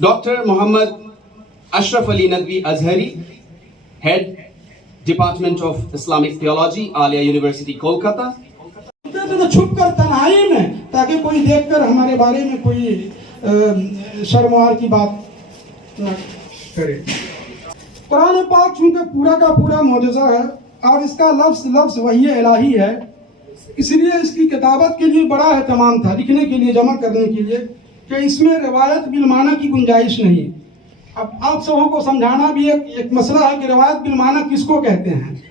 Dr. Muhammad Ashraf Ali Nadwi Azhari, Head, Department of Islamic Theology, Alia University, Kolkata. तो छुप कर तन्हाई में, ताकि कोई देखकर हमारे बारे में कोई शर्मार की बात न करे। कुरान पाक चूंकि पूरा का पूरा मौजज़ा है और इसका लफ्ज़ लफ्ज़ वही इलाही है, इसलिए इसकी किताबत के लिए बड़ा एहतमाम था, लिखने के लिए, जमा करने के लिए, कि इसमें रिवायत बिलमाना की गुंजाइश नहीं। अब आप सबों को समझाना भी एक मसला है कि रिवायत बिलमाना किसको कहते हैं।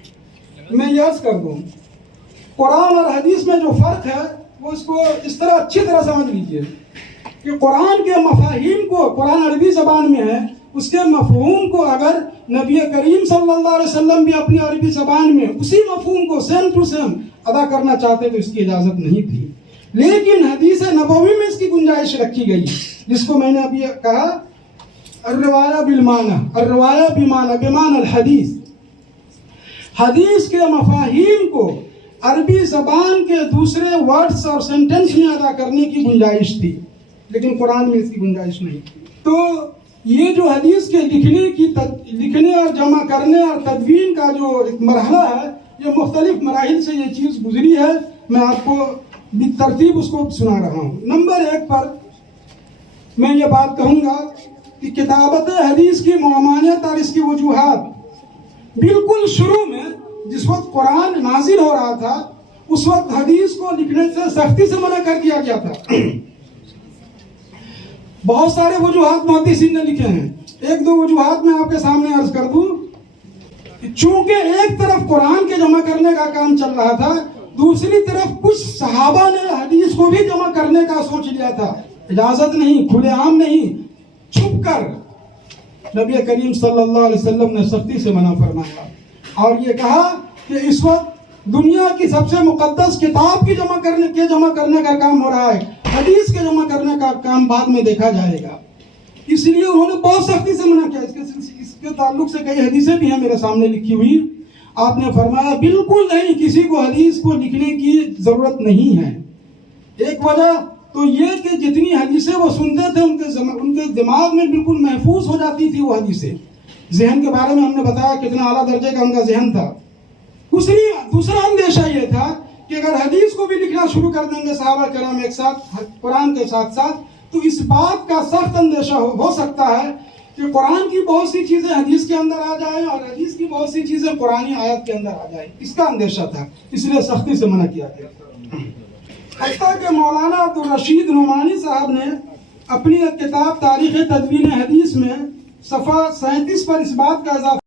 मैं ये अर्ज़ कर दूँ, कुरान और हदीस में जो फ़र्क है वो इसको इस तरह अच्छी तरह समझ लीजिए कि कुरान के मफ़ाहीम को, कुरान अरबी ज़बान में है, उसके मफ़हूम को अगर नबी करीम सल्लल्लाहु अलैहि वसल्लम भी अपनी अरबी ज़बान में उसी मफ़हूम को सेम टू सेम अदा करना चाहते तो इसकी इजाज़त नहीं थी। लेकिन हदीस नबवी में इसकी गुंजाइश रखी गई, जिसको मैंने अभी कहा अर्रवाया बिलमाना, अर्रवाया बिमाना बिमान अल हदीस। हदीस के मफ़ाहीम को अरबी ज़बान के दूसरे वर्ड्स और सेंटेंस में अदा करने की गुंजाइश थी, लेकिन कुरान में इसकी गुंजाइश नहीं थी। तो ये जो हदीस के लिखने और जमा करने और तदवीन का जो एक मरहला है, ये मुख्तलिफ मराहिल से ये चीज़ गुजरी है। मैं आपको बितरतीब उसको सुना रहा हूँ। नंबर 1 पर मैं ये बात कहूँगा कि किताबत हदीस की ममानियत और इसकी वजूहात, बिल्कुल शुरू में जिस वक्त कुरान नाजिल हो रहा था, उस वक्त हदीस को लिखने से सख्ती से मना कर दिया गया था। बहुत सारे वजूहात मुहद्दिसीन ने लिखे हैं, 1-2 वजूहात मैं आपके सामने अर्ज कर दूं। चूंकि एक तरफ कुरान के जमा करने का काम चल रहा था, दूसरी तरफ कुछ सहाबा ने हदीस को भी जमा करने का सोच लिया था। इजाजत नहीं, खुलेआम नहीं, छुप कर नबी करीम सल्लल्लाहु अलैहि वसल्लम ने सख्ती से मना फरमाया और ये कहा कि इस वक्त दुनिया की सबसे मुकद्दस किताब की जमा करने का काम हो रहा है, हदीस के जमा करने का काम बाद में देखा जाएगा। इसलिए उन्होंने बहुत सख्ती से मना किया। इसके ताल्लुक से कई हदीसें भी हैं मेरे सामने लिखी हुई। आपने फरमाया बिल्कुल नहीं, किसी को हदीस को लिखने की जरूरत नहीं है। एक वजह तो ये कि जितनी हदीसें वो सुनते थे उनके दिमाग में बिल्कुल महफूज हो जाती थी वो हदीसें। जहन के बारे में हमने बताया कितना आला दर्जे का उनका जहन था। दूसरा अंदेशा ये था कि अगर हदीस को भी लिखना शुरू कर देंगे सहाबा किराम एक साथ कुरान के साथ साथ, तो इस बात का सख्त अंदेशा हो सकता है कि कुरान की बहुत सी चीजें हदीस के अंदर आ जाए और हदीस की बहुत सी चीजें कुरानी आयत के अंदर आ जाए। इसका अंदेशा था, इसलिए सख्ती से मना किया गया। हत्ता के मौलाना अब्दुल रशीद नुमानी साहब ने अपनी किताब तारीख़ तदवीन हदीस में सफ़ा 37 पर इस बात का इजाफा